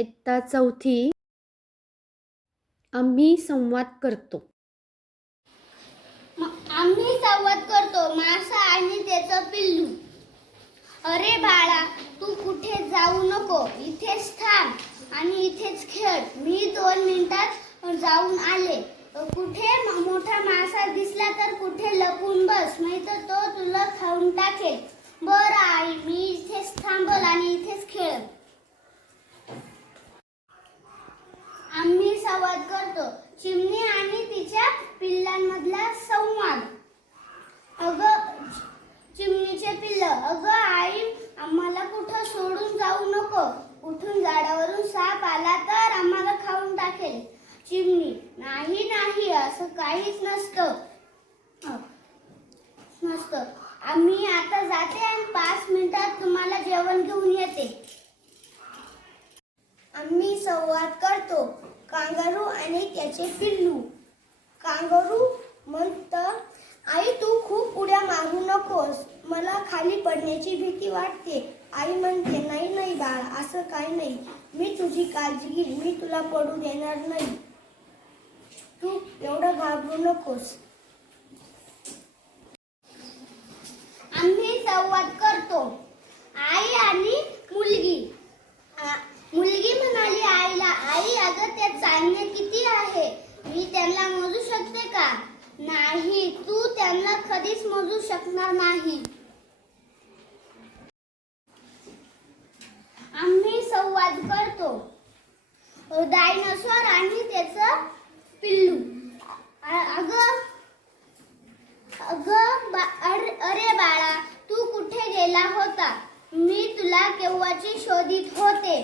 इयत्ता चौथी आम्ही संवाद करतो. आम्ही संवाद करतो मासा आणि त्याचं पिल्लू. अरे बाळा तू कुठे जाऊ नको इथेच थांब आणि इथेच खेळ. मी दोन मिनिटात जाऊन आले. कुठे मोठा मासा दिसला तर कुठे लपून बस नाही तर तो तुला खाऊन टाकेल. बरं आई मी इथेच थांबल आणि इथेच खेळ आम्ही संवाद करतो चिमणी आणि तिच्या पिल्लांमधला संवाद अगं चिमणीचे अगं आई आम्हाला कुठं सोडून जाऊ नको. उठून झाडावरून साप आला तर आम्हाला खाऊन टाकेल. चिमणी. नाही नाही असं काहीच नसतं. नसतं. आम्ही आता जाते आणि पाच मिनिटात तुम्हाला जेवण घेऊन येते. आम्ही संवाद करतो. कांगारू आणि त्याचे पिल्लू. कांगारू? म्हणत आई तू खूप उड्या मारू नकोस. करण्याची भीती वाटते. आई म्हणते नाही नाही बाळ असं काही नाही. मी तुझी काळजी घेईल. मी तुला पडू देणार नाही. तू एवढं घाबरू नकोस. आम्ही संवाद करतो. आई आणि मुलगी. आ- मुलगी म्हणाली आईला आई अगं त्या चालणे किती आहे? मी त्यांना मोजू शकते का? नाही तू त्यांना कधीच मोजू शकणार नाही आम्ही संवाद करतो डायनोसॉर आणि त्याचं पिल्लू. अगं अगं बा अरे बाळा तू कुठे गेला होता? मी तुला केव्हाची शोधित होते?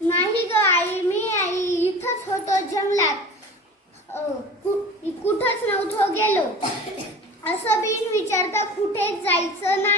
नाही ग आई मी आई इथंच होतो जंगलात. कुठंच नव्हतो गेलो. असं बिन विचारता कुठेच जायचं नाही.